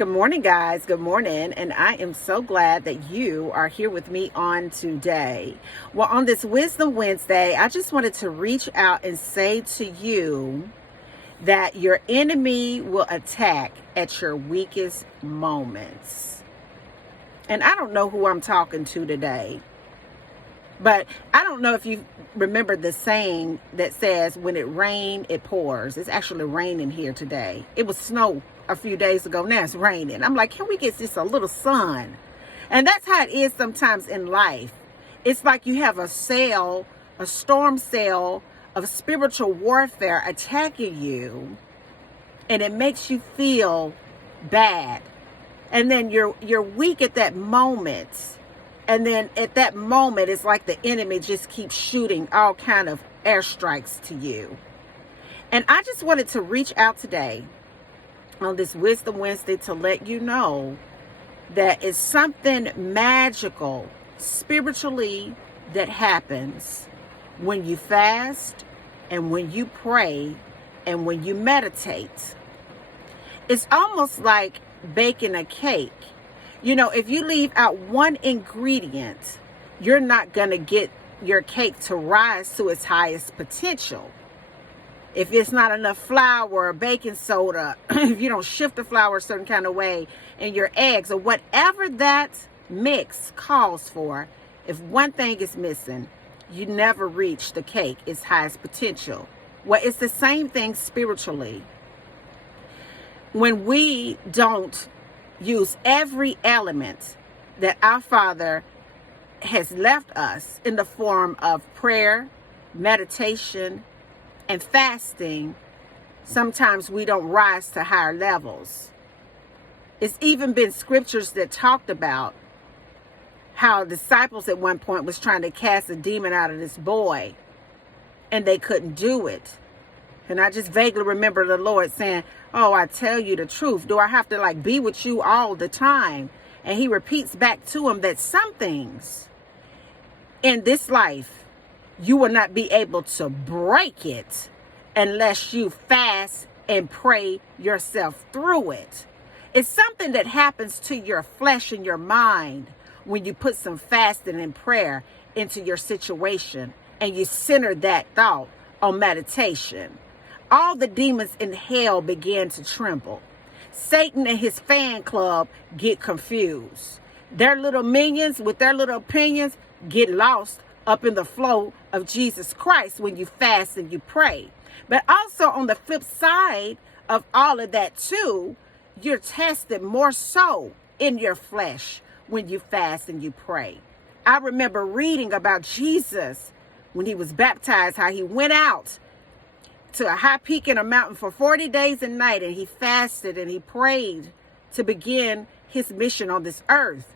Good morning, guys. Good morning. And I am so glad that you are here with me on today. Well, on this Wisdom Wednesday, I just wanted to reach out and say to you that your enemy will attack at your weakest moments. And I don't know who I'm talking to today, but I don't know if you remember the saying that says, when it rains, it pours. It's actually raining here today. It was snow a few days ago. Now it's raining. I'm like, can we get just a little sun? And that's how it is sometimes in life. It's like you have a storm cell of spiritual warfare attacking you, and it makes you feel bad. And then you're weak at that moment. And then at that moment, it's like the enemy just keeps shooting all kind of airstrikes to you. And I just wanted to reach out today on this Wisdom Wednesday to let you know that it's something magical spiritually that happens when you fast and when you pray and when you meditate. It's almost like baking a cake. You know, if you leave out one ingredient, you're not going to get your cake to rise to its highest potential. If it's not enough flour or baking soda, if you don't shift the flour a certain kind of way, and your eggs or whatever that mix calls for, if one thing is missing, you never reach the cake its highest potential. Well, it's the same thing spiritually. When we don't use every element that our Father has left us in the form of prayer, meditation, and fasting, sometimes we don't rise to higher levels. It's even been scriptures that talked about how disciples at one point was trying to cast a demon out of this boy, and they couldn't do it. And I just vaguely remember the Lord saying, "Oh, I tell you the truth. Do I have to be with you all the time?" And he repeats back to him that some things in this life, you will not be able to break it unless you fast and pray yourself through it. It's something that happens to your flesh and your mind when you put some fasting and prayer into your situation and you center that thought on meditation. All the demons in hell began to tremble. Satan and his fan club get confused. Their little minions with their little opinions get lost up in the flow of Jesus Christ when you fast and you pray. But also on the flip side of all of that too, you're tested more so in your flesh when you fast and you pray. I remember reading about Jesus when he was baptized, how he went out to a high peak in a mountain for 40 days and night, and he fasted and he prayed to begin his mission on this earth.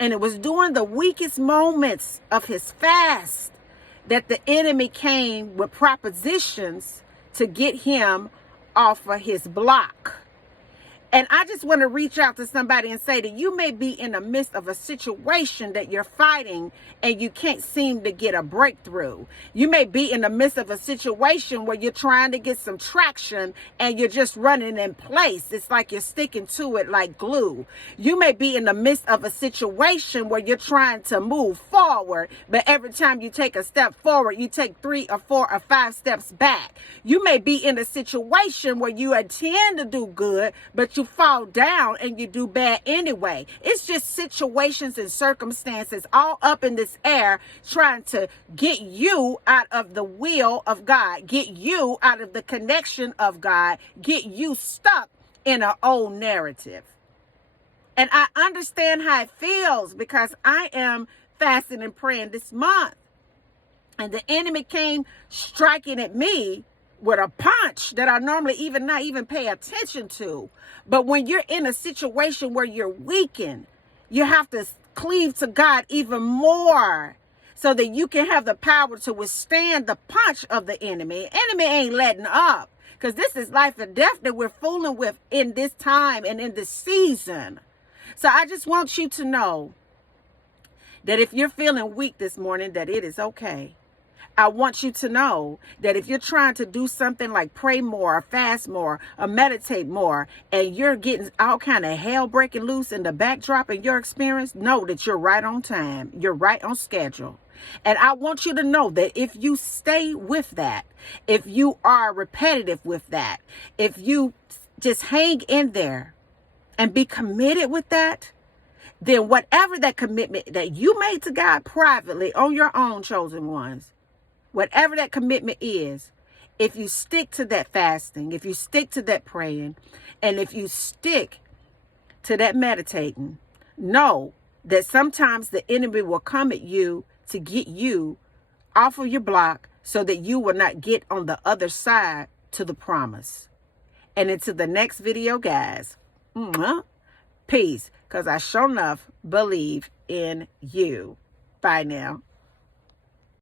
And it was during the weakest moments of his fast that the enemy came with propositions to get him off of his block. And I just want to reach out to somebody and say that you may be in the midst of a situation that you're fighting and you can't seem to get a breakthrough. You may be in the midst of a situation where you're trying to get some traction and you're just running in place. It's like you're sticking to it like glue. You may be in the midst of a situation where you're trying to move forward, but every time you take a step forward, you take 3 or 4 or 5 steps back. You may be in a situation where you intend to do good, but you fall down and you do bad anyway. It's just situations and circumstances all up in this air trying to get you out of the will of God, get you out of the connection of God, get you stuck in an old narrative. And I understand how it feels because I am fasting and praying this month. And the enemy came striking at me with a punch that I normally not even pay attention to. But when you're in a situation where you're weakened, you have to cleave to God even more so that you can have the power to withstand the punch of the enemy. Enemy ain't letting up, because this is life and death that we're fooling with in this time and in this season. So I just want you to know that if you're feeling weak this morning, that it is okay. I want you to know that if you're trying to do something like pray more, or fast more, or meditate more, and you're getting all kind of hell breaking loose in the backdrop of your experience, know that you're right on time. You're right on schedule. And I want you to know that if you stay with that, if you are repetitive with that, if you just hang in there and be committed with that, then whatever that commitment that you made to God privately on your own, chosen ones, whatever that commitment is, if you stick to that fasting, if you stick to that praying, and if you stick to that meditating, know that sometimes the enemy will come at you to get you off of your block so that you will not get on the other side to the promise. And until the next video, guys, peace, because I sure enough believe in you. Bye now.